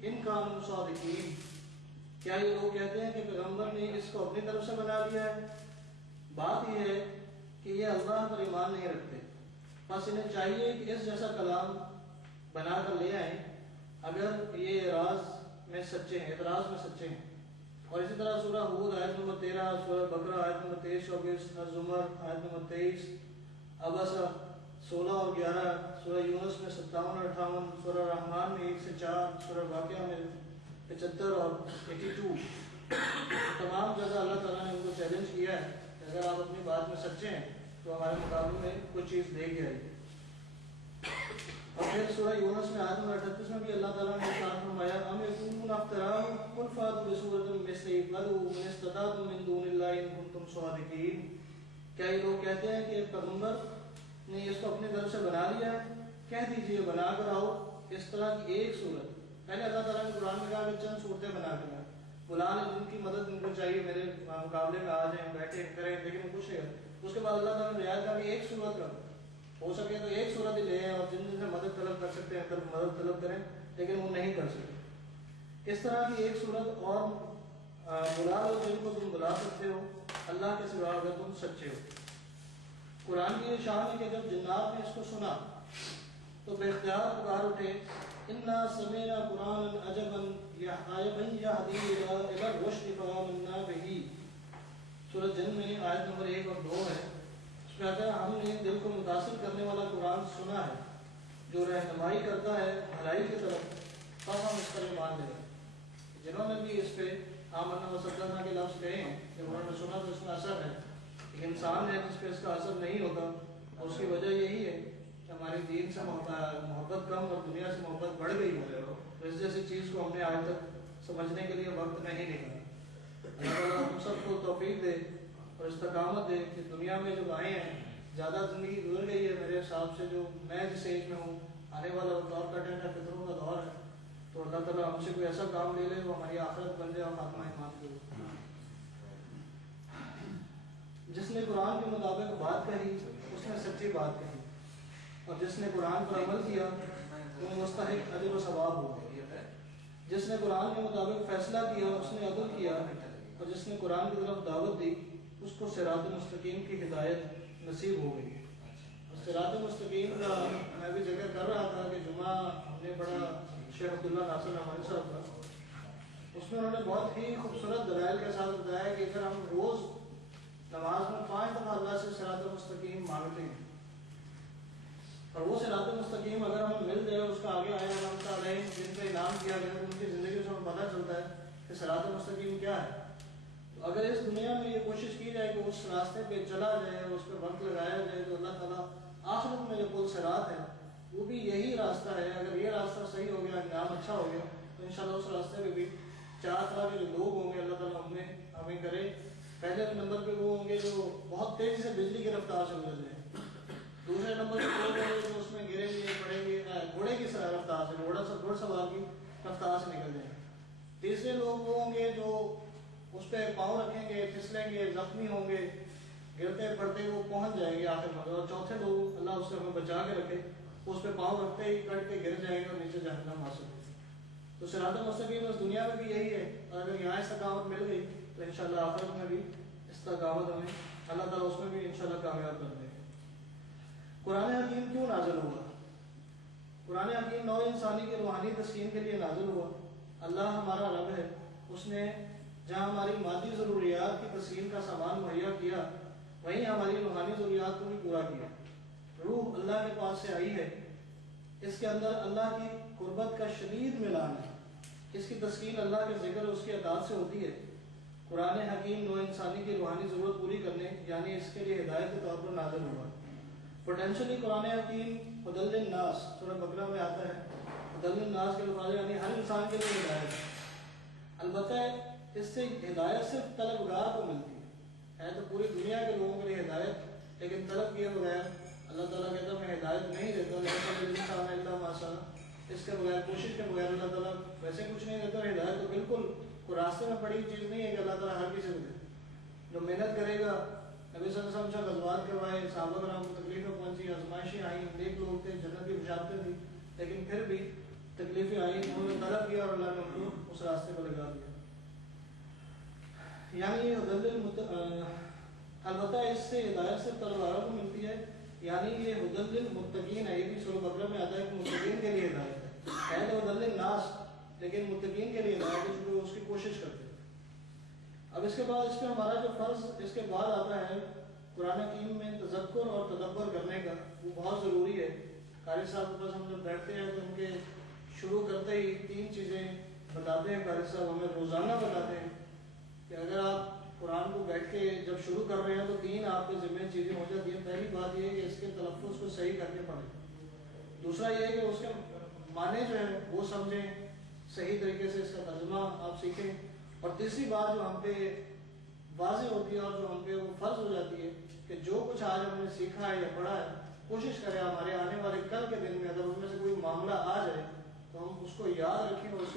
ان کانوا صادقین، کیا یہ لوگ کہتے ہیں کہ پیغمبر نے اس کو اپنی طرف سے بنا لیا ہے؟ بات یہ ہے کہ یہ اللہ پر ایمان نہیں رکھتے، بس انہیں چاہیے کہ اس جیسا کلام بنا کر لے آئیں اگر یہ اعتراض میں سچے ہیں۔ اور اسی طرح سورہ ہود آیت نمبر 13، سورہ بقرہ آیت نمبر 23-24، الزمر آیت نمبر 23، عبسہ 16 اور 11، سورہ یونس میں 57 اور 58، سورہ رحمان میں 1 سے 4، سورہ واقعہ میں 75 اور 82، تمام جگہ اللہ تعالیٰ نے ان کو چیلنج کیا ہے کہ اگر آپ اپنی بات میں سچے ہیں تو ہمارے مقابلے میں کچھ چیز دے کے آئیے۔ اور پھر سورہ یونس میں آیت نمبر 38 میں بھی اللہ تعالیٰ نے ارشاد فرمایا ام یقولون افتراہ قل فاتوا بسورۃ مثلہ فادعوا من استطعتم من دون اللہ ان کنتم صادقین، کیا یہ لوگ کہتے ہیں کہ پیغمبر نے اس کو اپنی طرف سے بنا لیا ہے؟ کہہ دیجئے بنا کر آؤ اس طرح کی ایک صورت۔ پہلے اللہ تعالیٰ نے قرآن میں کہا کہ چند صورتیں بنا کے لاؤ، فلاں جن کی مدد ان کو چاہیے میرے مقابلے میں آ جائیں، بیٹھے کریں، لیکن وہ کچھ نہیں۔ اس کے بعد اللہ تعالیٰ نے رعایت کہا کہ ایک صورت رکھو، ہو سکے تو ایک صورت ہی لے اور جن سے مدد طلب کر سکتے ہیں مدد طلب کریں، لیکن وہ نہیں کر سکتے۔ اس طرح کی ایک صورت اور بلا لو جن کو تم بلا سکتے ہو اللہ کے سوا اگر تم سچے ہو۔ قرآن کی یہ شان ہے کہ جب جنات نے اس کو سنا تو بے اختیار پکار اٹھے انا سمعنا قرآنا عجبا یہدی الی الرشد فآمنا بہ۔ سورۃ جن میں آیت نمبر 1 اور 2 ہے، اس میں آتا ہے ہم نے دل کو متاثر کرنے والا قرآن سنا ہے جو رہنمائی کرتا ہے بھلائی کی طرف، تب ہم اس پر ایمان لے۔ جنہوں نے بھی اس پہ آمنا و صدقنا کے لفظ کہے ہیں کہ انہوں نے سنا تو اس میں اثر ہے، لیکن انسان ہے جس پہ اس کا اثر نہیں ہوتا، اور اس کی وجہ یہی ہے کہ ہماری دین سے محبت کم اور دنیا سے محبت بڑھ گئی ہے، تو اس جیسی چیز کو ہم نے آج تک سمجھنے کے لیے وقت نہیں نکالا۔ اللہ تعالیٰ ہم سب کو توفیق دے اور استقامت دے کہ دنیا میں جو آئے ہیں زیادہ زندگی گزر گئی ہے میرے حساب سے، جو میں جس ایج میں ہوں، آنے والا دور کا ٹائم ہے، فطروں کا دور ہے، تو اللہ تعالیٰ ہم سے کوئی ایسا کام لے لے وہ ہماری آخرت بن جائے اور خاتمہ ایمان کی ہو۔ جس نے قرآن کے مطابق بات کہی اس نے سچی بات کہی، اور جس نے قرآن پر عمل کیا وہ مستحق اجر و ثواب ہو۔ جس نے قرآن کے مطابق فیصلہ کیا اس نے عدل کیا، اور جس نے قرآن کی طرف دعوت دی اس کو صراط مستقیم کی ہدایت نصیب ہو گئی۔ صراط مستقیم کا میں بھی ذکر کر رہا تھا کہ جمعہ ہم نے پڑھا شیخ عبداللہ ناصر رحمانی صاحب کا، اس میں انہوں نے بہت ہی خوبصورت دلائل کے ساتھ بتایا کہ اگر ہم روز نماز میں 5 دفعہ اللہ سے صراط مستقیم مانگتے ہیں اور وہ صراط مستقیم اگر ہمیں مل جائے، اس کا آگے آیا رحمۃ علیہ جن کا انعام کیا گیا ان کی زندگی سے ہمیں پتہ چلتا ہے کہ صراط مستقیم کیا ہے۔ تو اگر اس دنیا میں یہ کوشش کی جائے کہ اس راستے پہ چلا جائے، اس پہ وقت لگایا جائے، تو اللہ تعالیٰ آخرت میں جو پل صراط ہے وہ بھی یہی راستہ ہے۔ اگر یہ راستہ صحیح ہو گیا، انعام اچھا ہو گیا، تو انشاءاللہ اس راستے پہ بھی 4 طرح کے جو لوگ ہوں گے اللہ تعالیٰ ہمیں کرے۔ پہلے نمبر پہ وہ ہوں گے جو بہت تیزی سے بجلی کی رفتار سے گزر جائیں، دوسرے نمبر پہ وہ ہوں گے جو اس میں گریں گے پڑیں گے گھوڑے کی رفتار سے، گھوڑ سوار کی رفتار سے نکل جائیں گے، تیسرے لوگ وہ ہوں گے جو اس پہ پاؤں رکھیں گے، پھسلیں گے، زخمی ہوں گے، گرتے پڑتے وہ پہنچ جائیں گے آخر میں، اور چوتھے لوگ اللہ اس سے ہمیں بچا کے رکھے اس پہ پاؤں رکھتے ہی کٹ کے گر جائیں گے اور نیچے جہنم حاصل ہوگی۔ تو صراط مستقیم اس دنیا میں بھی یہی ہے، اور اگر یہاں استقامت مل گئی تو انشاءاللہ آخرت میں بھی استقامت ہمیں اللہ تعالیٰ اس میں بھی انشاءاللہ کامیاب کر دے گا۔ قرآن حکیم کیوں نازل ہوا؟ قرآن حکیم نوع انسانی کی روحانی تسکین کے لیے نازل ہوا۔ اللہ ہمارا رب ہے، اس نے جہاں ہماری مادی ضروریات کی تسکین کا سامان مہیا کیا، وہیں ہماری روحانی ضروریات کو بھی پورا کیا۔ روح اللہ کے پاس سے آئی ہے، اس کے اندر اللہ کی قربت کا شدید ملان ہے، اس کی تسکین اللہ کے ذکر اور اس کی اطاعت سے ہوتی ہے۔ قرآن حکیم نوع انسانی کی روحانی ضرورت پوری کرنے یعنی اس کے لیے ہدایت کے طور پر نازل ہوا۔ پوٹینشلی قرآن حکیم ہدی للناس، سورہ بقرہ میں آتا ہے، ہدی للناس کے لفظ یعنی ہر انسان کے لیے ہدایت ہے۔ البتہ اس سے ہدایت صرف طلبگار کو ملتی ہے تو پوری دنیا کے لوگوں کے لیے ہدایت، لیکن طلب کیے بغیر اللہ تعالیٰ کہتا ہے میں ہدایت نہیں دیتا، لیکن اللہ ماشاء اس کے بغیر کوشش کے بغیر اللہ تعالیٰ ویسے کچھ نہیں دیتا۔ ہدایت تو بالکل کوئی راستے میں پڑی چیز نہیں ہے کہ اللہ تعالیٰ ہر کسی کو دے، جو محنت کرے گا۔ نبی صلی اللہ علیہ وسلم سے غزوات کروائے، صحابہ کرام کو تکلیفیں پہنچی، آزمائشیں آئیں، نیک لوگ تھے، جنت کی بشارتیں تھیں، لیکن پھر بھی تکلیفیں آئیں، انہوں نے طلب کیا اور اللہ ہم کو اس راستے پر لگا دیا. یعنی البتہ اس سے ہدایت سے طلبہ کو ملتی ہے. یعنی یہ ہدل للمتقین ہے, یہ بھی سورہ بقرہ میں آتا ہے کہ متقین کے لیے ہدایت ہے تو ہدل للناس, لیکن متقین کے لیے ہدایت ہے جو اس کی کوشش کرتے ہیں. اب اس کے بعد اس میں ہمارا جو فرض اس کے بعد آتا ہے قرآن حکیم میں تذکر اور تدبر کرنے کا, وہ بہت ضروری ہے. قاری صاحب کے پاس ہم جب بیٹھتے ہیں تو ان کے شروع کرتے ہی 3 چیزیں بتاتے ہیں. قاری صاحب ہمیں روزانہ بتاتے ہیں کہ اگر آپ قرآن کو بیٹھ کے جب شروع کر رہے ہیں تو 3 آپ کے ذمہ چیزیں ہو جاتی ہیں. پہلی بات یہ ہے کہ اس کے تلفظ کو صحیح کر کے پڑھیں. دوسرا یہ ہے کہ اس کے معنی جو ہے وہ سمجھیں, صحیح طریقے سے اس کا ترجمہ آپ سیکھیں. اور تیسری بات جو ہم پہ واضح ہوتی ہے اور جو ہم پہ وہ فرض ہو جاتی ہے کہ جو کچھ آج ہم نے سیکھا ہے یا پڑھا ہے, کوشش کریں ہمارے آنے والے کل کے دن میں اگر ان میں سے کوئی معاملہ آ جائے تو ہم اس کو یاد رکھیں اور اس